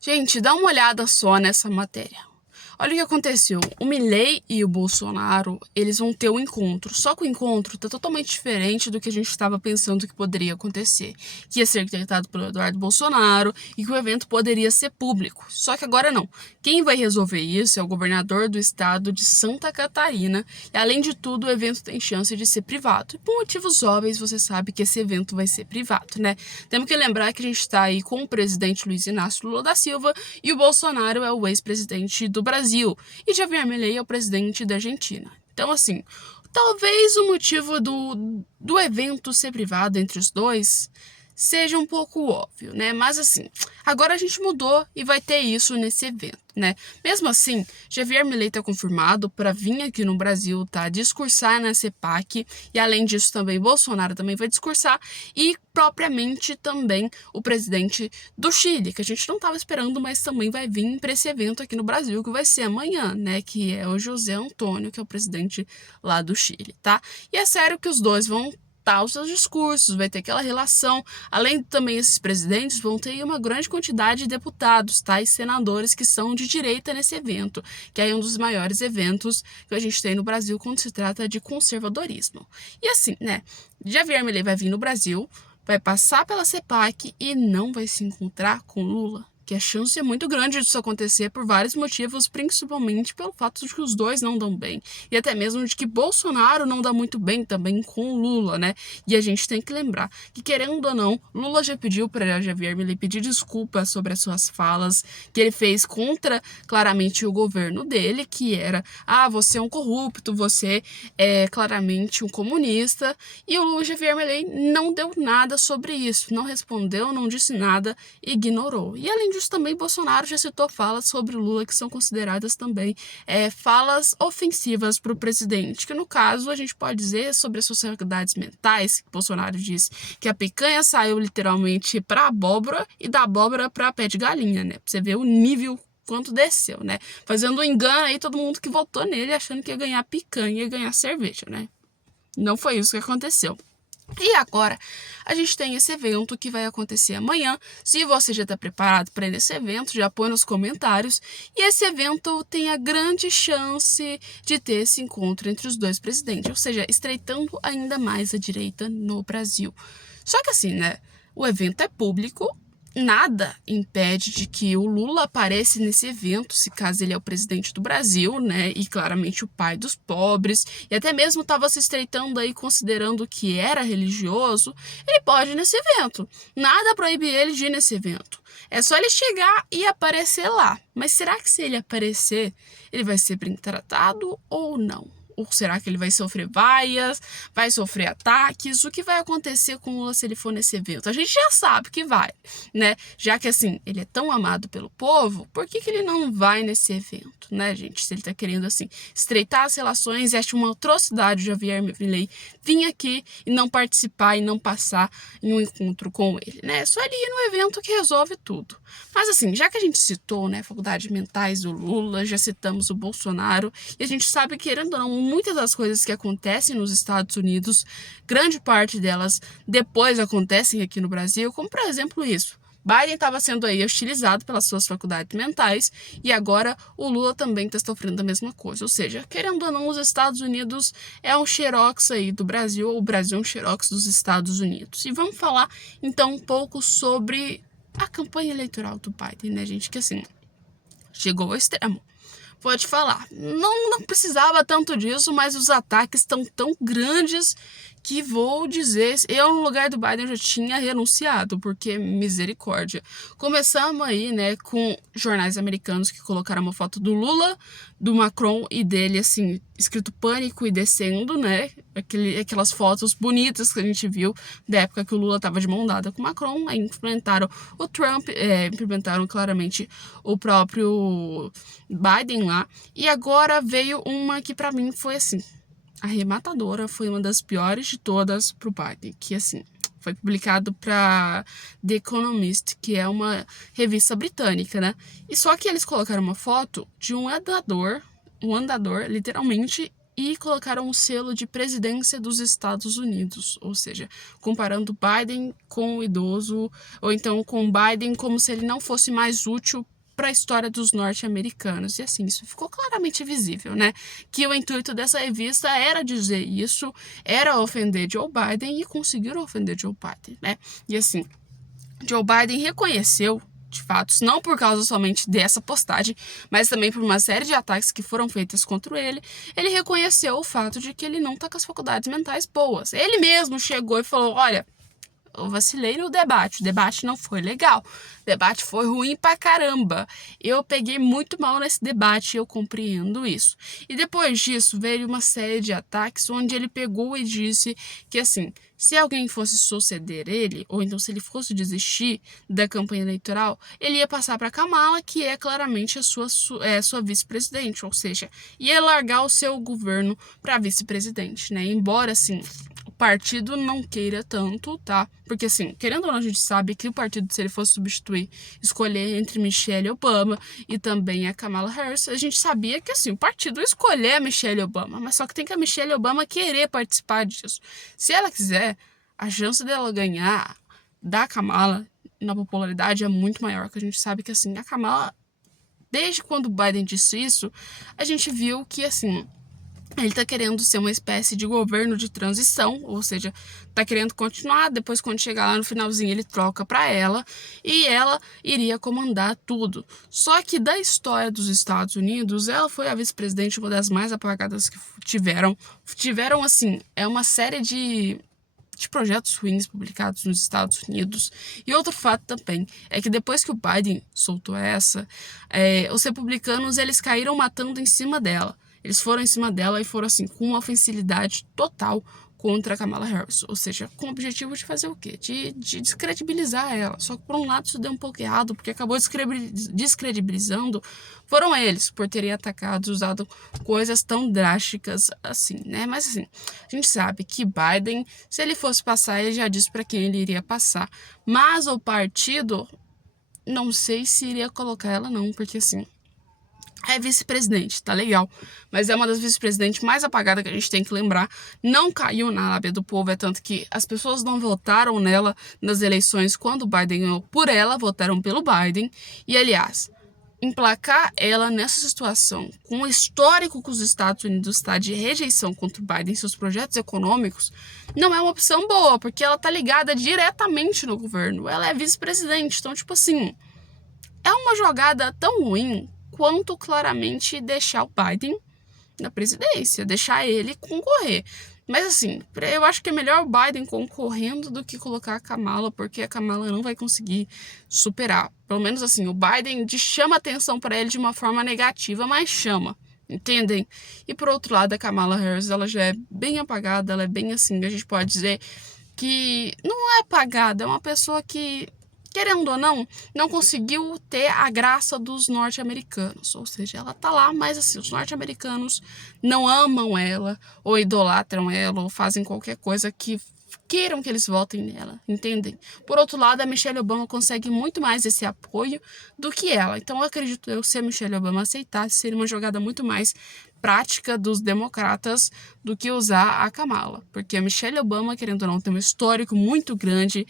Gente, dá uma olhada só nessa matéria. Olha o que aconteceu. O Milei e o Bolsonaro, eles vão ter um encontro. Só que o encontro tá totalmente diferente do que a gente estava pensando que poderia acontecer. Que ia ser arquitetado pelo Eduardo Bolsonaro e que o evento poderia ser público. Só que agora não. Quem vai resolver isso é o governador do estado de Santa Catarina. E além de tudo, o evento tem chance de ser privado. E por motivos óbvios, você sabe que esse evento vai ser privado, né? Temos que lembrar que a gente está aí com o presidente Luiz Inácio Lula da Silva e o Bolsonaro é o ex-presidente do Brasil. E Javier Milei é o presidente da Argentina. Então, assim, talvez o motivo do evento ser privado entre os dois seja um pouco óbvio, né? Mas assim, agora a gente mudou e vai ter isso nesse evento, né? Mesmo assim, Javier Milei está confirmado para vir aqui no Brasil, tá? Discursar na CEPAC e além disso também Bolsonaro também vai discursar e propriamente também o presidente do Chile, que a gente não estava esperando, mas também vai vir para esse evento aqui no Brasil, que vai ser amanhã, né? Que é o José Antônio, que é o presidente lá do Chile, tá? E é sério que os dois vão os seus discursos, vai ter aquela relação. Além de também esses presidentes vão ter uma grande quantidade de deputados, tá? E senadores que são de direita nesse evento, que é um dos maiores eventos que a gente tem no Brasil quando se trata de conservadorismo. E assim, né? Javier Milei vai vir no Brasil, vai passar pela CEPAC e não vai se encontrar com Lula. Que a chance é muito grande disso acontecer por vários motivos, principalmente pelo fato de que os dois não dão bem. E até mesmo de que Bolsonaro não dá muito bem também com o Lula, né? E a gente tem que lembrar que, querendo ou não, Lula já pediu para Javier Milei pedir desculpas sobre as suas falas que ele fez contra, claramente, o governo dele, que era, você é um corrupto, você é claramente um comunista. E o Javier Milei não deu nada sobre isso, não respondeu, não disse nada, ignorou. E além disso, também Bolsonaro já citou falas sobre o Lula que são consideradas também falas ofensivas para o presidente, que no caso a gente pode dizer sobre as suas faculdades mentais, que Bolsonaro disse que a picanha saiu literalmente para abóbora e da abóbora para pé de galinha, né? Pra você ver o nível quanto desceu, né? Fazendo um engano aí todo mundo que votou nele achando que ia ganhar picanha e ganhar cerveja, né? Não foi isso que aconteceu. E agora, a gente tem esse evento que vai acontecer amanhã. Se você já está preparado para ir nesse evento, já põe nos comentários. E esse evento tem a grande chance de ter esse encontro entre os dois presidentes, ou seja, estreitando ainda mais a direita no Brasil. Só que assim, né? O evento é público. Nada impede de que o Lula apareça nesse evento, se caso ele é o presidente do Brasil, né, e claramente o pai dos pobres, e até mesmo estava se estreitando aí, considerando que era religioso, ele pode ir nesse evento. Nada proíbe ele de ir nesse evento. É só ele chegar e aparecer lá. Mas será que se ele aparecer, ele vai ser bem tratado ou não? Ou será que ele vai sofrer vaias, vai sofrer ataques? O que vai acontecer com o Lula se ele for nesse evento? A gente já sabe que vai, né? Já que, assim, ele é tão amado pelo povo, por que ele não vai nesse evento, né, gente? Se ele tá querendo, assim, estreitar as relações, e acho uma atrocidade o Javier Milei vir aqui e não participar e não passar em um encontro com ele, né? É só ele ir no evento que resolve tudo. Mas, assim, já que a gente citou, né, faculdades mentais do Lula, já citamos o Bolsonaro, e a gente sabe que, querendo ou não, muitas das coisas que acontecem nos Estados Unidos, grande parte delas depois acontecem aqui no Brasil, como por exemplo isso. Biden estava sendo aí hostilizado pelas suas faculdades mentais e agora o Lula também está sofrendo a mesma coisa. Ou seja, querendo ou não, os Estados Unidos é um xerox aí do Brasil, ou o Brasil é um xerox dos Estados Unidos. E vamos falar então um pouco sobre a campanha eleitoral do Biden, né, gente? Que assim, chegou ao extremo. Vou te falar, não precisava tanto disso, mas os ataques estão tão grandes que vou dizer, eu no lugar do Biden já tinha renunciado, porque misericórdia. Começamos aí, né, com jornais americanos que colocaram uma foto do Lula, do Macron e dele, assim, escrito pânico e descendo, né, aquelas fotos bonitas que a gente viu da época que o Lula tava de mão dada com o Macron, aí implementaram o Trump, implementaram claramente o próprio Biden lá, e agora veio uma que pra mim foi assim, arrematadora, foi uma das piores de todas pro Biden, que assim, foi publicado para The Economist, que é uma revista britânica, né? E só que eles colocaram uma foto de um andador literalmente, e colocaram um selo de presidência dos Estados Unidos, ou seja, comparando Biden com o idoso, ou então com Biden como se ele não fosse mais útil para a história dos norte-americanos. E assim, isso ficou claramente visível, né? Que o intuito dessa revista era dizer isso, era ofender Joe Biden, e conseguiram ofender Joe Biden, né? E assim, Joe Biden reconheceu de fatos, não por causa somente dessa postagem, mas também por uma série de ataques que foram feitos contra ele, ele reconheceu o fato de que ele não está com as faculdades mentais boas. Ele mesmo chegou e falou, olha, eu vacilei no debate, o debate não foi legal, o debate foi ruim pra caramba, eu peguei muito mal nesse debate, eu compreendo isso. E depois disso veio uma série de ataques onde ele pegou e disse que assim, se alguém fosse suceder ele, ou então se ele fosse desistir da campanha eleitoral, ele ia passar para Kamala, que é claramente a sua vice-presidente, ou seja, ia largar o seu governo para vice-presidente, né? Embora assim, o partido não queira tanto, tá? Porque assim, querendo ou não, a gente sabe que o partido, se ele fosse substituir, escolher entre Michelle Obama e também a Kamala Harris, a gente sabia que assim, o partido ia escolher a Michelle Obama, mas só que tem que a Michelle Obama querer participar disso. Se ela quiser, a chance dela ganhar da Kamala na popularidade é muito maior, que a gente sabe que assim, a Kamala, desde quando o Biden disse isso, a gente viu que assim, ele tá querendo ser uma espécie de governo de transição, ou seja, tá querendo continuar, depois quando chegar lá no finalzinho ele troca para ela, e ela iria comandar tudo. Só que da história dos Estados Unidos, ela foi a vice-presidente, uma das mais apagadas que tiveram. Tiveram, assim, uma série de projetos ruins publicados nos Estados Unidos. E outro fato também é que depois que o Biden soltou os republicanos eles caíram matando em cima dela. Eles foram em cima dela e foram assim, com uma ofensividade total contra a Kamala Harris. Ou seja, com o objetivo de fazer o quê? De descredibilizar ela. Só que por um lado isso deu um pouco errado, porque acabou descredibilizando foram eles, por terem atacado, usado coisas tão drásticas assim, né? Mas assim, a gente sabe que Biden, se ele fosse passar, ele já disse para quem ele iria passar. Mas o partido, não sei se iria colocar ela não, porque assim, é vice-presidente, tá legal, mas é uma das vice-presidentes mais apagadas que a gente tem que lembrar, não caiu na lábia do povo, é tanto que as pessoas não votaram nela nas eleições quando o Biden ganhou por ela, votaram pelo Biden, e aliás, emplacar ela nessa situação, com o histórico que os Estados Unidos está de rejeição contra o Biden e seus projetos econômicos, não é uma opção boa, porque ela tá ligada diretamente no governo, ela é vice-presidente, então tipo assim, é uma jogada tão ruim quanto claramente deixar o Biden na presidência, deixar ele concorrer. Mas assim, eu acho que é melhor o Biden concorrendo do que colocar a Kamala, porque a Kamala não vai conseguir superar. Pelo menos assim, o Biden chama atenção para ele de uma forma negativa, mas chama, entendem? E por outro lado, a Kamala Harris, ela já é bem apagada, ela é bem assim, a gente pode dizer que não é apagada, é uma pessoa que, querendo ou não conseguiu ter a graça dos norte-americanos. Ou seja, ela tá lá, mas assim, os norte-americanos não amam ela, ou idolatram ela, ou fazem qualquer coisa que queiram que eles votem nela, entendem? Por outro lado, a Michelle Obama consegue muito mais esse apoio do que ela. Então, eu acredito se a Michelle Obama aceitasse, seria uma jogada muito mais prática dos democratas do que usar a Kamala, porque a Michelle Obama, querendo ou não, tem um histórico muito grande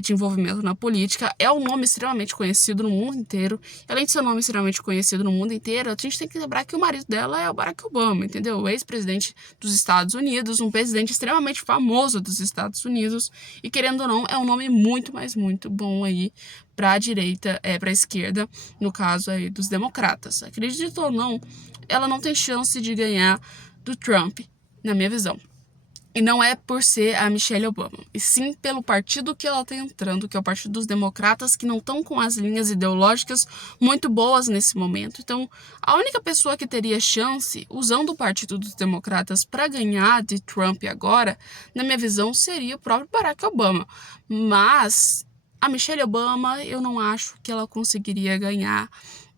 de envolvimento na política, é um nome extremamente conhecido no mundo inteiro, além de ser um nome extremamente conhecido no mundo inteiro, a gente tem que lembrar que o marido dela é o Barack Obama, entendeu? O ex-presidente dos Estados Unidos, um presidente extremamente famoso dos Estados Unidos, e querendo ou não, é um nome muito, mas muito bom aí para a direita, para a esquerda, no caso aí dos democratas. Acredito ou não, ela não tem chance de ganhar do Trump, na minha visão. E não é por ser a Michelle Obama, e sim pelo partido que ela está entrando, que é o Partido dos Democratas, que não estão com as linhas ideológicas muito boas nesse momento. Então, a única pessoa que teria chance, usando o Partido dos Democratas para ganhar de Trump agora, na minha visão, seria o próprio Barack Obama. Mas a Michelle Obama, eu não acho que ela conseguiria ganhar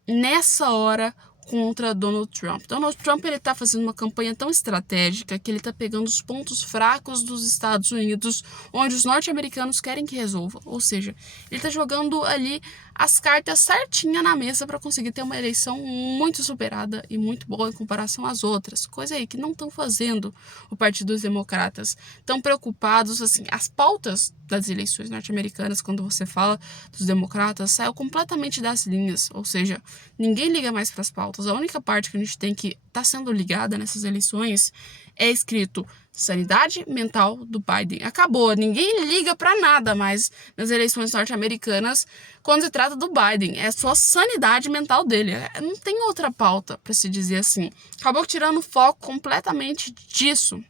nessa hora contra Donald Trump. Donald Trump, ele tá fazendo uma campanha tão estratégica que ele tá pegando os pontos fracos dos Estados Unidos, onde os norte-americanos querem que resolva. Ou seja, ele tá jogando ali as cartas certinha na mesa para conseguir ter uma eleição muito superada e muito boa em comparação às outras. Coisa aí que não estão fazendo o Partido dos Democratas. Estão preocupados, assim, as pautas das eleições norte-americanas, quando você fala dos democratas, saiu completamente das linhas. Ou seja, ninguém liga mais para as pautas. A única parte que a gente tem que tá sendo ligada nessas eleições é escrito sanidade mental do Biden. Acabou, ninguém liga para nada mais nas eleições norte-americanas quando se trata do Biden. É só sanidade mental dele. Não tem outra pauta, para se dizer assim. Acabou tirando o foco completamente disso,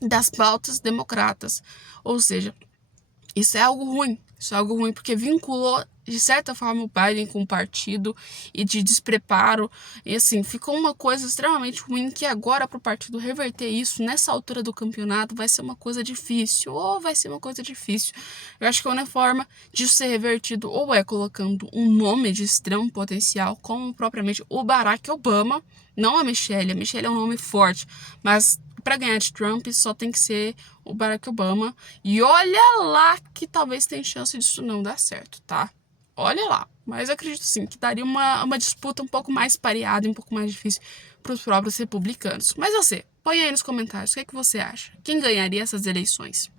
das pautas democratas. Ou seja, isso é algo ruim. Isso é algo ruim porque vinculou, de certa forma, o Biden com o partido e de despreparo. E assim, ficou uma coisa extremamente ruim que agora para o partido reverter isso nessa altura do campeonato vai ser uma coisa difícil. Ou vai ser uma coisa difícil. Eu acho que a única forma disso ser revertido ou é colocando um nome de extremo potencial, como propriamente o Barack Obama, não a Michelle. A Michelle é um nome forte, mas para ganhar de Trump só tem que ser o Barack Obama. E olha lá que talvez tenha chance disso não dar certo, tá? Olha lá. Mas eu acredito sim que daria uma disputa um pouco mais pareada, um pouco mais difícil para os próprios republicanos. Mas você, põe aí nos comentários o que é que você acha. Quem ganharia essas eleições?